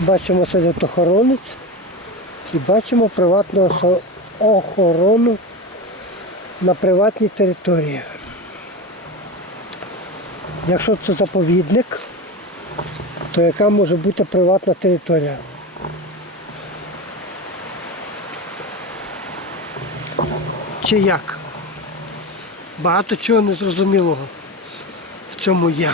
Бачимо охоронець і бачимо приватну охорону на приватній території. Якщо це заповідник, то яка може бути приватна територія? Чи як? Багато чого незрозумілого в цьому є.